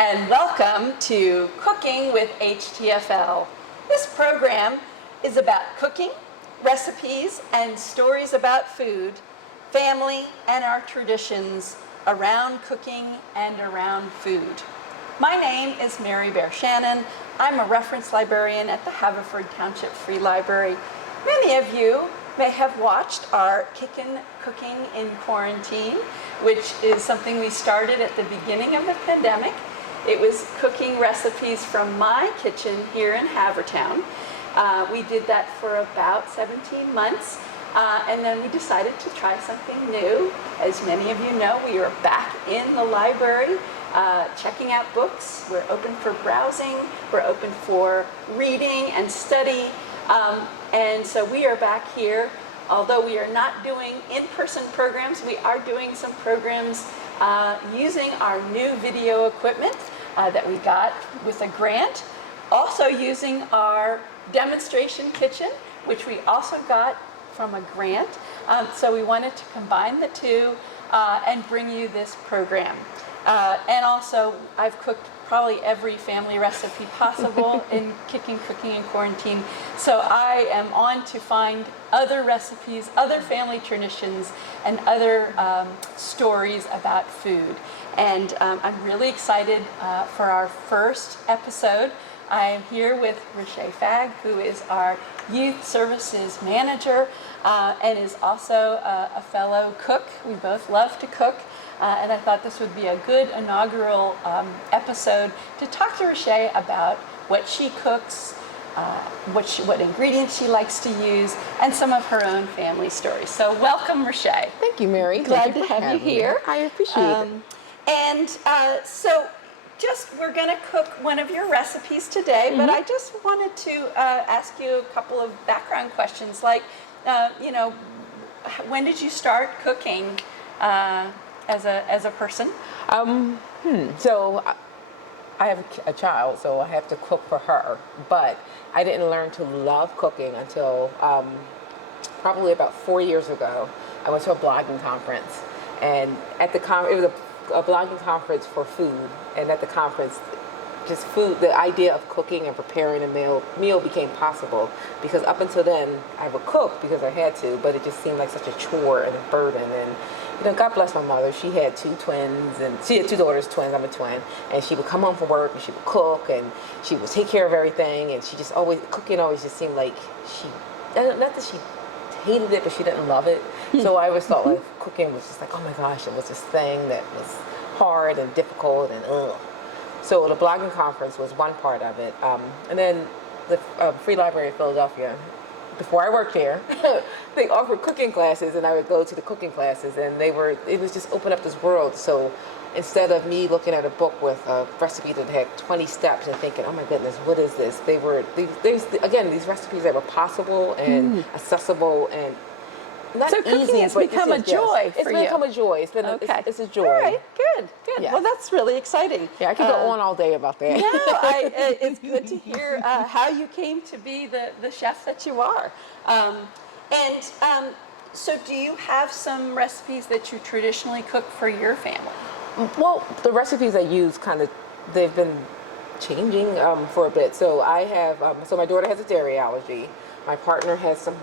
and welcome to Cooking with HTFL. This program is about cooking, recipes, and stories about food, family, and our traditions around cooking and around food. My name is Mary Bear Shannon. I'm a reference librarian at the Haverford Township Free Library. Many of you may have watched our Cooking in Quarantine, which is something we started at the beginning of the pandemic. It was cooking recipes from my kitchen here in Havertown. We did that for about 17 months, and then we decided to try something new. As many of you know, we are back in the library, checking out books. We're open for browsing. We're open for reading and study. And so we are back here. Although we are not doing in-person programs, we are doing some programs using our new video equipment that we got with a grant. Also using our demonstration kitchen, which we also got from a grant. So we wanted to combine the two and bring you this program. And also, I've cooked probably every family recipe possible in Cooking in Quarantine. So I am on to find other recipes, other family traditions, and other stories about food. And I'm really excited for our first episode. I am here with Rachee Fagg, who is our Youth Services Manager and is also a fellow cook. We both love to cook. And I thought this would be a good inaugural episode to talk to Rachee about what she cooks, what ingredients she likes to use, and some of her own family stories. So welcome, Rachee. Thank you, Mary. Glad to have you here. I appreciate it. And so we're going to cook one of your recipes today, but I just wanted to ask you a couple of background questions, like, when did you start cooking as a person? So I have a child, so I have to cook for her, but I didn't learn to love cooking until probably about 4 years ago. I went to a blogging conference, and at the it was a blogging conference for food, and at the conference, just food, the idea of cooking and preparing a meal became possible, because up until then I would cook because I had to, but it just seemed like such a chore and a burden. And God bless my mother, she had two twins, and she had two daughters, twins, I'm a twin, and she would come home from work and she would cook and she would take care of everything, and she just always, cooking always just seemed like not that she hated it, but she didn't love it. So I always thought like cooking was just like, oh my gosh, it was this thing that was hard and difficult and ugh. So the blogging conference was one part of it. And then the Free Library of Philadelphia, before I worked here, they offered cooking classes, and I would go to the cooking classes, and it was just open up this world. So instead of me looking at a book with a recipe that had 20 steps and thinking, oh my goodness, what is this? They were, these recipes that were possible and accessible and not so easy. Cooking has become a joy for you. It's become a joy. It's a joy. All right, good. Yes. Well, that's really exciting. Yeah, I could go on all day about that. No, it's good to hear how you came to be the chef that you are. So do you have some recipes that you traditionally cook for your family? Well, the recipes I use they've been changing for a bit. So I have, so my daughter has a dairy allergy. My partner has some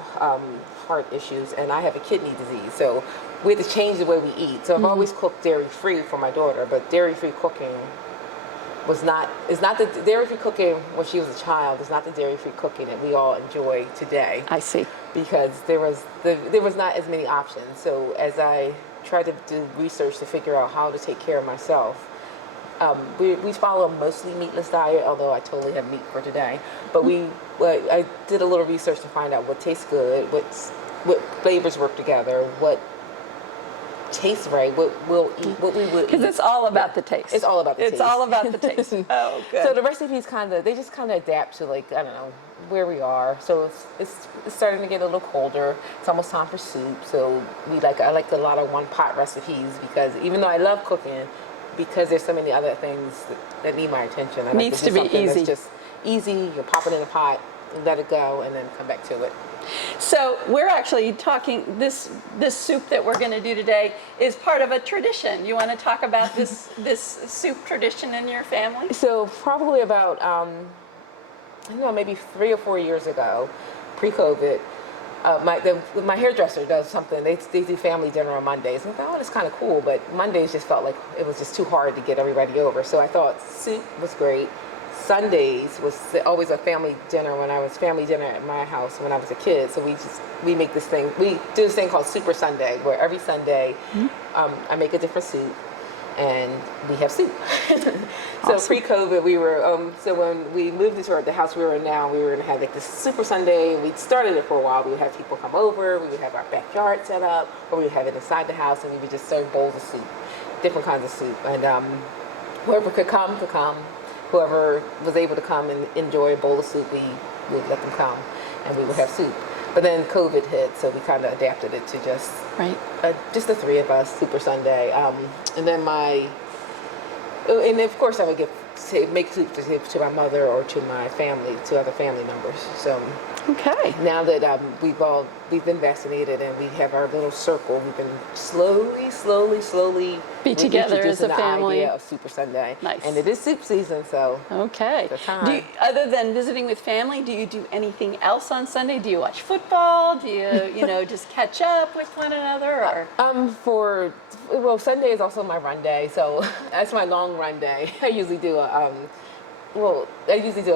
heart issues, and I have a kidney disease. So we had to change the way we eat. So I've always cooked dairy-free for my daughter, but dairy-free cooking is not the dairy-free cooking when she was a child is not the dairy-free cooking that we all enjoy today. I see. Because there was not as many options. So as I tried to do research to figure out how to take care of myself, we follow a mostly meatless diet, although I totally have meat for today. But I did a little research to find out what tastes good, what flavors work together, what tastes right, what we will eat. Because it's all about the taste. It's all about the taste. It's all about the taste. Oh, good. So the recipes they just adapt to, like, I don't know, where we are. So it's starting to get a little colder. It's almost time for soup. So I like a lot of one-pot recipes, because even though I love cooking, because there's so many other things that need my attention. Needs to be easy. That's just easy. You pop it in a pot, let it go, and then come back to it. So we're actually talking, this soup that we're going to do today is part of a tradition. You want to talk about this soup tradition in your family? So probably about, I don't know, maybe 3 or 4 years ago, pre-COVID, my hairdresser does something. They do family dinner on Mondays. And I thought, oh, that's kind of cool. But Mondays just felt like it was just too hard to get everybody over. So I thought soup was great. Sundays was always a family dinner family dinner at my house when I was a kid. So we make this thing. We do this thing called Super Sunday, where every Sunday I make a different soup. And we have soup. So Awesome. pre-COVID, we were, so when we moved into the house we were in now, we were going to have like this Super Sunday. We started it for a while. We would have people come over. We would have our backyard set up, or we would have it inside the house, and we would just serve bowls of soup, different kinds of soup. And whoever could come, could come. Whoever was able to come and enjoy a bowl of soup, we would let them come, and we would have soup. But then COVID hit, so we kind of adapted it to just just the three of us, Super Sunday. And then and of course I would make soup to give to my mother or to my family, to other family members. So Okay. now that we've been vaccinated and we have our little circle, we've been slowly Be together as a reintroducing the family. idea of Super Sunday. Nice. And it is soup season, so Okay. the time. Other than visiting with family, do you do anything else on Sunday? Do you watch football? Do you, just catch up with one another? Or Sunday is also my run day, so that's my long run day. I usually do a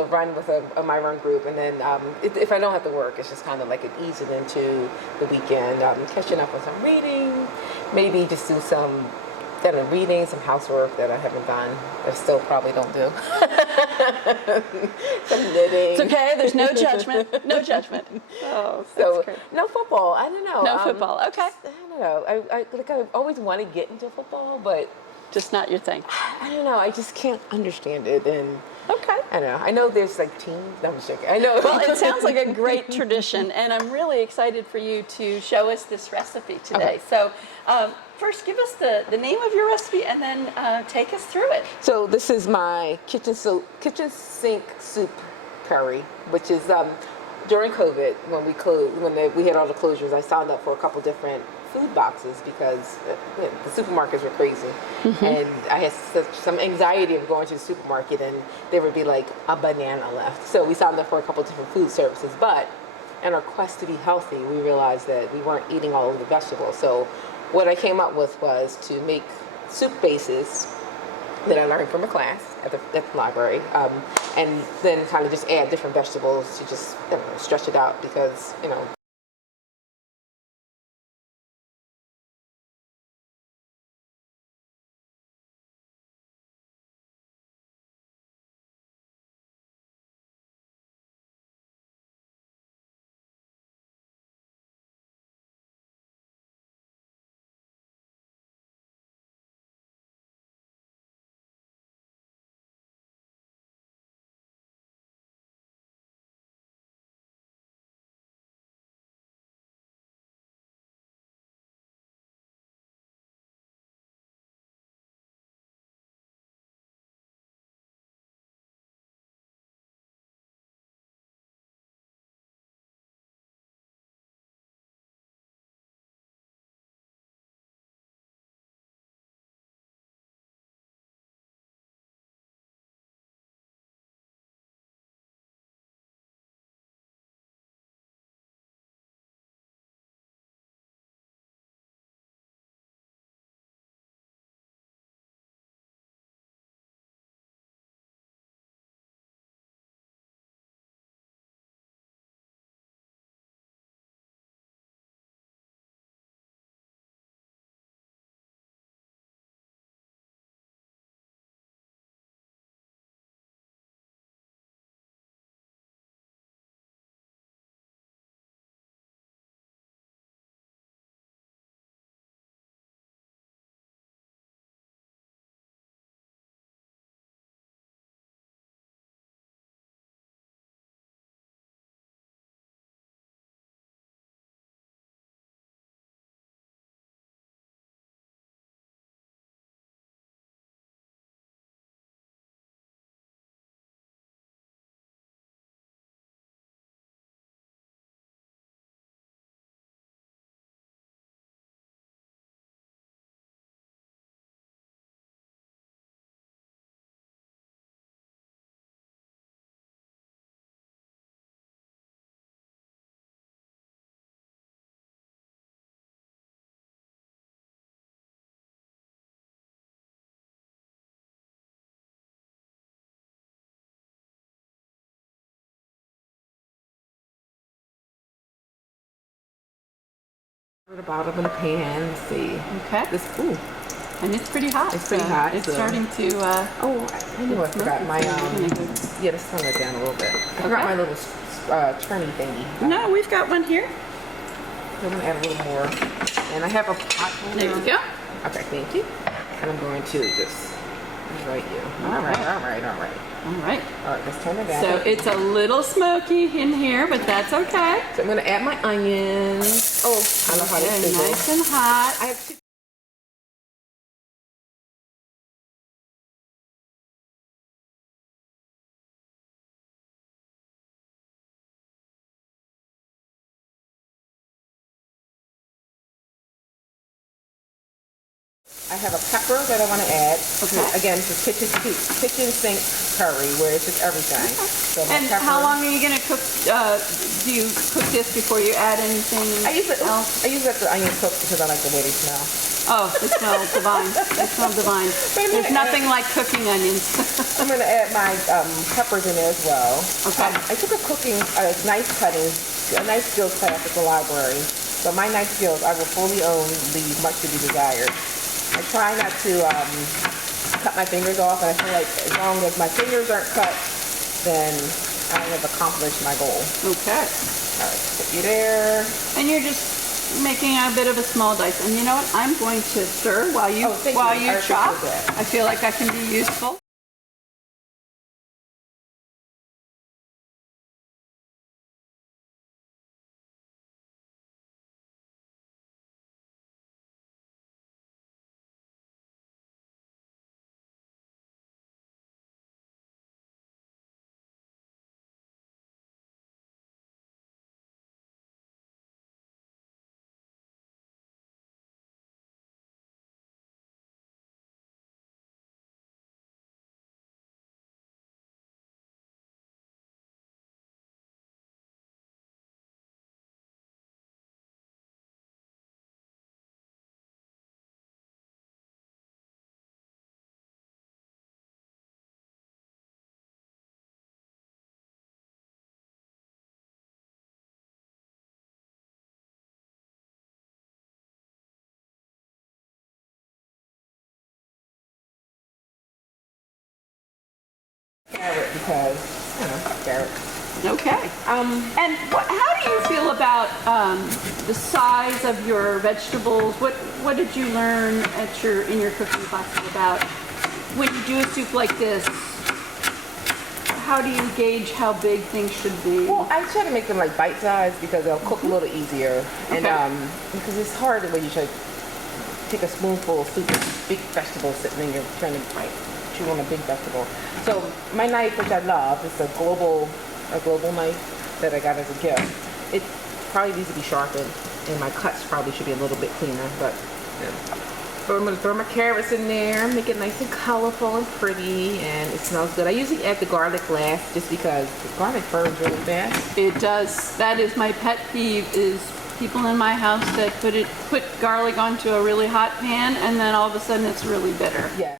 run with my run group, and then if I don't have to work, it's just kind of like an easing into the weekend, catching up on some reading, maybe just do some reading, some housework that I haven't done, that I still probably don't do. Some knitting. It's okay. There's no judgment. No judgment. Oh, that's So great. no football. I don't know. No football. Okay. I don't know. I always want to get into football, but Just not your thing. I don't know. I just can't understand it, and Okay. I don't know. I know there's like teams. No, I'm just joking. I know. Well, it sounds like a great tradition, and I'm really excited for you to show us this recipe today. Okay. So, first, give us the name of your recipe, and then take us through it. So this is my kitchen sink soup curry, which is during COVID when we had all the closures. I signed up for a couple different food boxes because the supermarkets were crazy, and I had some anxiety of going to the supermarket and there would be like a banana left. So we signed up for a couple different food services, but in our quest to be healthy, we realized that we weren't eating all of the vegetables. So what I came up with was to make soup bases that I learned from a class at the library, and then kind of just add different vegetables to just stretch it out, because Put the bottom of the pan. Let's see. Okay. Ooh, And it's pretty hot. it's pretty hot. It's so. starting to. Oh, I knew I forgot my Yeah, let's turn it down a little bit. I forgot my little turning thingy. No, we've got one here. So I'm gonna add a little more, and I have a pot. There you go. Okay, thank you. And I'm going to just invite you. All right. All right. All right, let's turn it down. So it's a little smoky in here, but that's okay. So I'm gonna add my onions. Oh, I love how they sizzle. Nice and hot. I have two. I have a pepper that I want to add. Okay. Again, this is kitchen sink curry, where it's just everything. So my And pepper, how long are you going to cook? Do you cook this before you add anything I use it. else? I use it after the onions cook because I like the way they smell. Oh, it smells divine. It smells divine. There's nothing like cooking onions. I'm going to add my peppers in there as well. Okay. I took a knife cutting, a knife skills class at the library. So my knife skills, I will fully own, leave much to be desired. I try not to cut my fingers off, and I feel like as long as my fingers aren't cut, then I have accomplished my goal. Okay. All right, put you there. And you're just making a bit of a small dice. And you know what? I'm going to stir while you chop. I feel like I can be useful. Carrot because, carrot. Okay. And how do you feel about the size of your vegetables? What did you learn in your cooking classes about when you do a soup like this? How do you gauge how big things should be? Well, I try to make them like bite size because they'll cook a little easier, and because it's hard when you try to take a spoonful of soup with big vegetables sitting in, you're trying to chew on a big vegetable. So my knife, which I love, is a global knife that I got as a gift. It probably needs to be sharpened, and my cuts probably should be a little bit cleaner, but so I'm going to throw my carrots in there, make it nice and colorful and pretty, and it smells good. I usually add the garlic last just because the garlic burns really fast. It does. That is my pet peeve, is people in my house that put garlic onto a really hot pan and then all of a sudden it's really bitter. Yeah.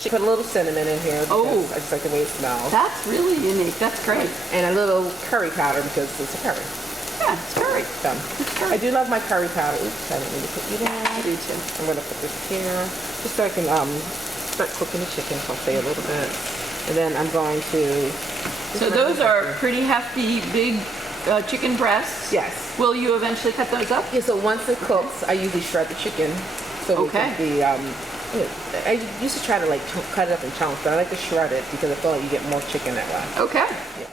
She put a little cinnamon in here because Oh. I just like the way it smells. That's really unique. That's great. And a little curry powder because it's a curry. Yeah, it's great. So, It's curry. I do love my curry powder. Oops, I didn't mean to put you there. I do too. I'm going to put this here just so I can start cooking the chicken, saute a little bit. And then I'm going to... So those are pretty hefty, big chicken breasts. Yes. Will you eventually cut those up? Yeah, so once it cooks, I usually shred the chicken. So Okay. it can be, I used to try to like cut it up in chunks, but I like to shred it because I feel like you get more chicken that way. Okay. Yeah.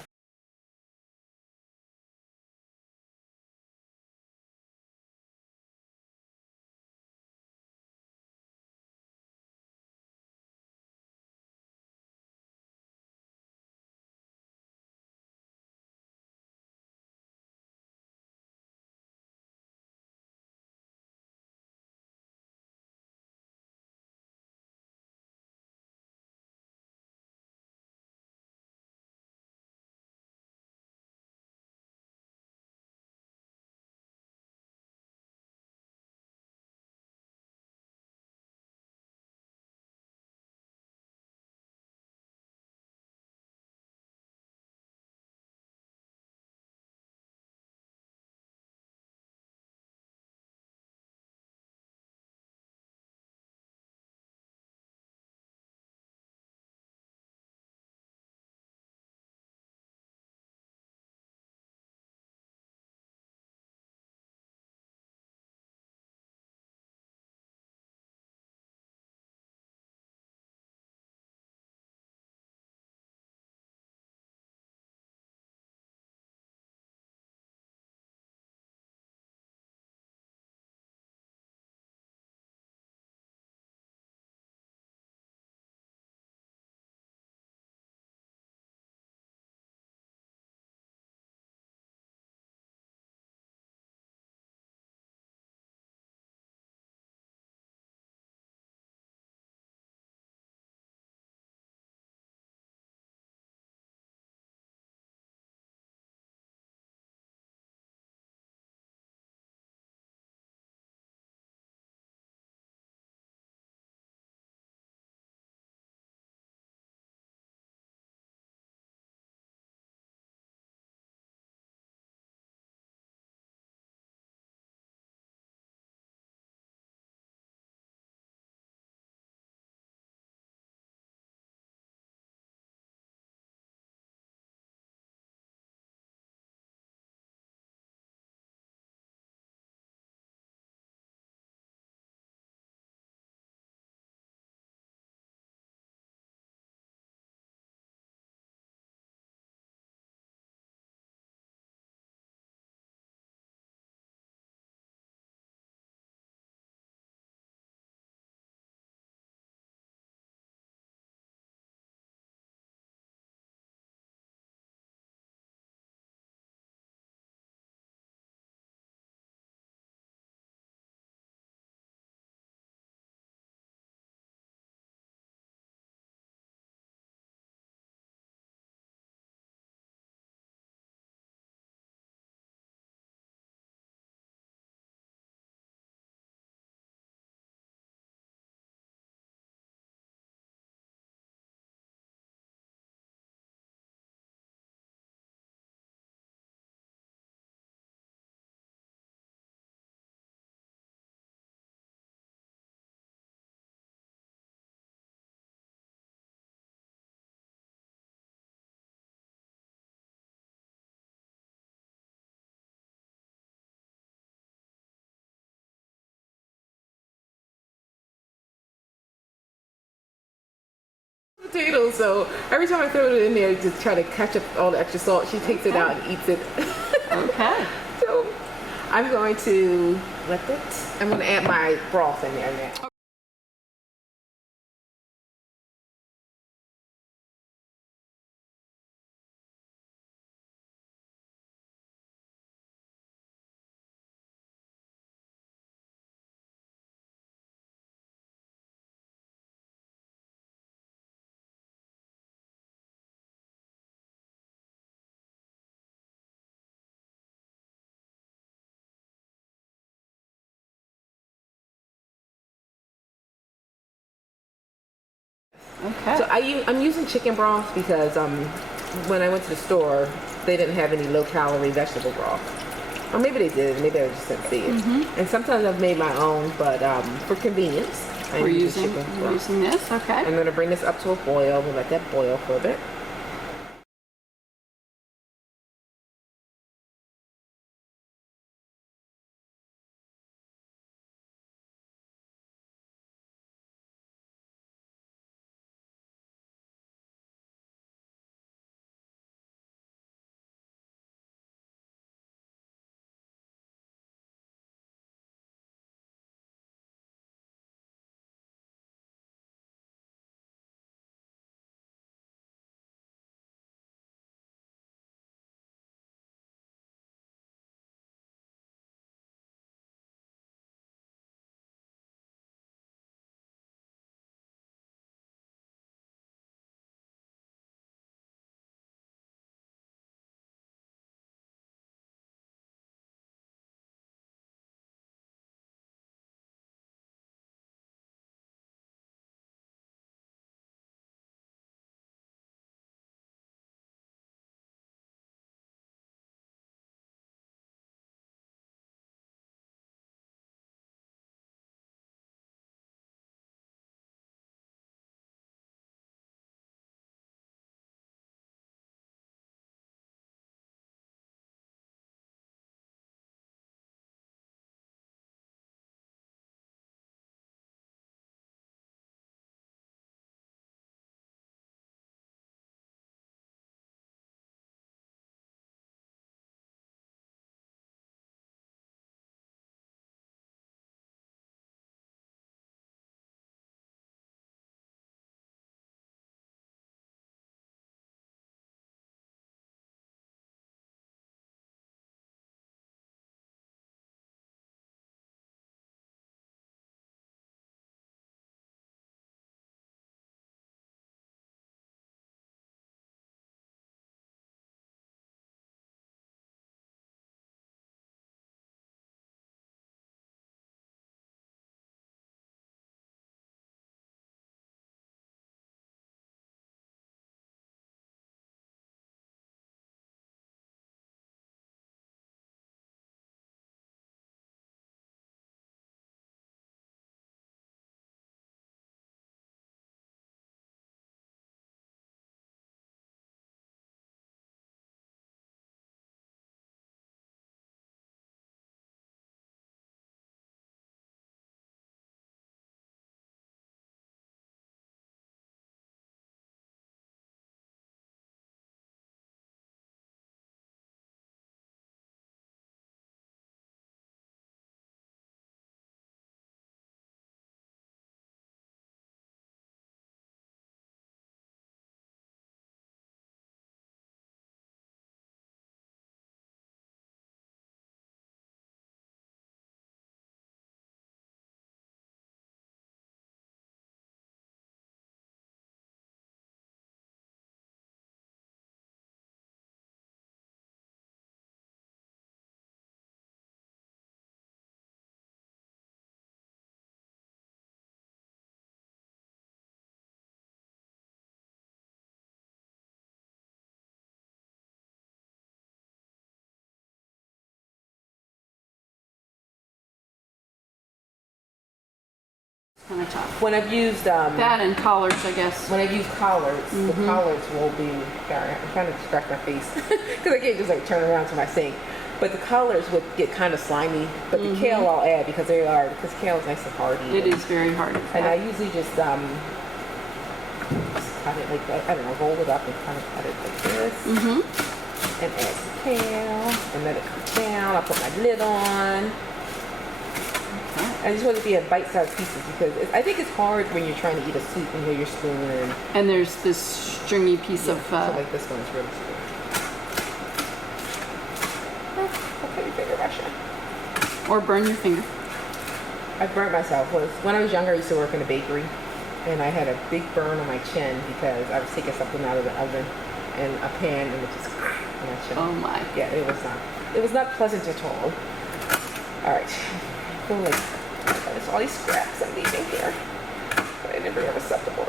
Potatoes, so every time I throw it in there, just try to catch up all the extra salt. She takes it out and eats it. Okay. So I'm going to I'm going to add my broth in there now. Okay. So I'm using chicken broth because when I went to the store, they didn't have any low-calorie vegetable broth. Or maybe they did. Maybe I just didn't see it. And sometimes I've made my own, but for convenience, We're using this. Okay. I'm going to bring this up to a boil. We'll let that boil for a bit. Kind of tough. When I've used That and collards, I guess. when I've used collards, the collards will be. Sorry, I'm trying to distract my face because I can't just like turn around to my sink. But the collards would get kind of slimy. But the kale I'll add because kale is nice and hardy. It is very hard. And I usually just cut it like that. I don't know, roll it up and kind of cut it like this. And add some kale and let it cook down. I'll put my lid on. I just want it to be a bite-sized pieces because I think it's hard when you're trying to eat a soup and you're spoon and there's this stringy piece of. So like this one's really stringy. Okay, your finger, Russia. Or burn your finger. I burnt myself. When I was younger, I used to work in a bakery, and I had a big burn on my chin because I was taking something out of the oven and a pan, and it just on my chin. Oh my! Yeah, it was not pleasant at all. All right, there's all these scraps I'm leaving here, but I didn't bring a receptacle.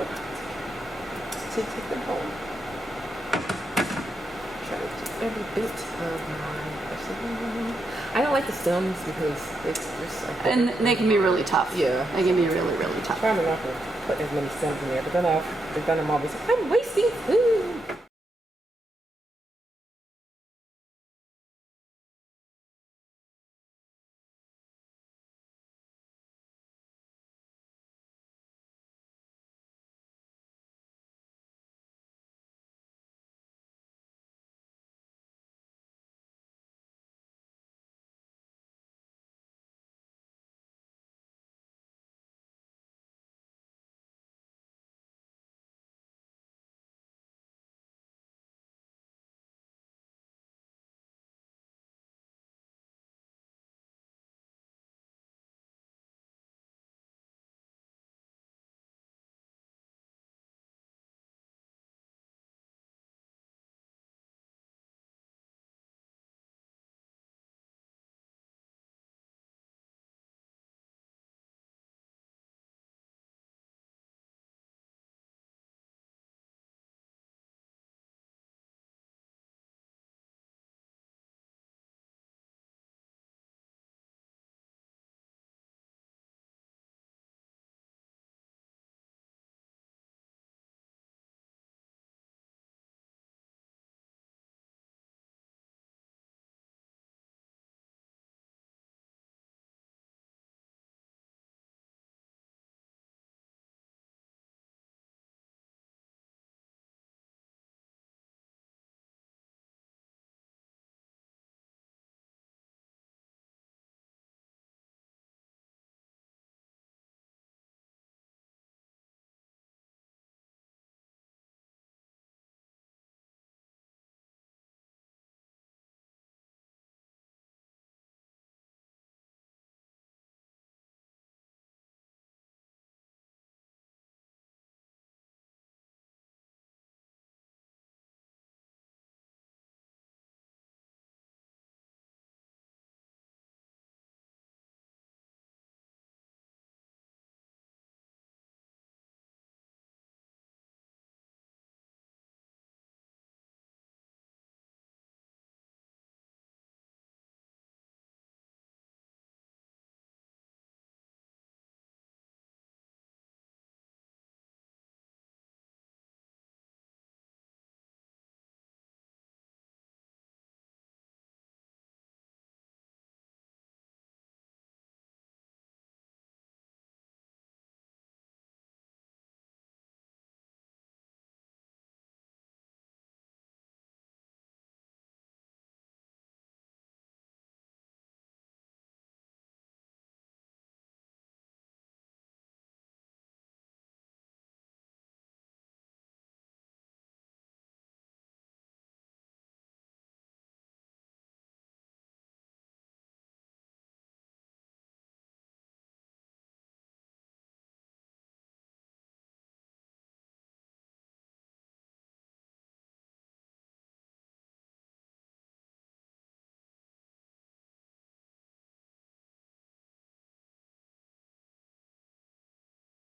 to take them home. Try to keep every bit of my vegetable. I don't like the stems because it's just. And they can be really tough. Yeah. They can be really, really tough. Trying not to put as many stems in there, but then I've done them all. I'm wasting food.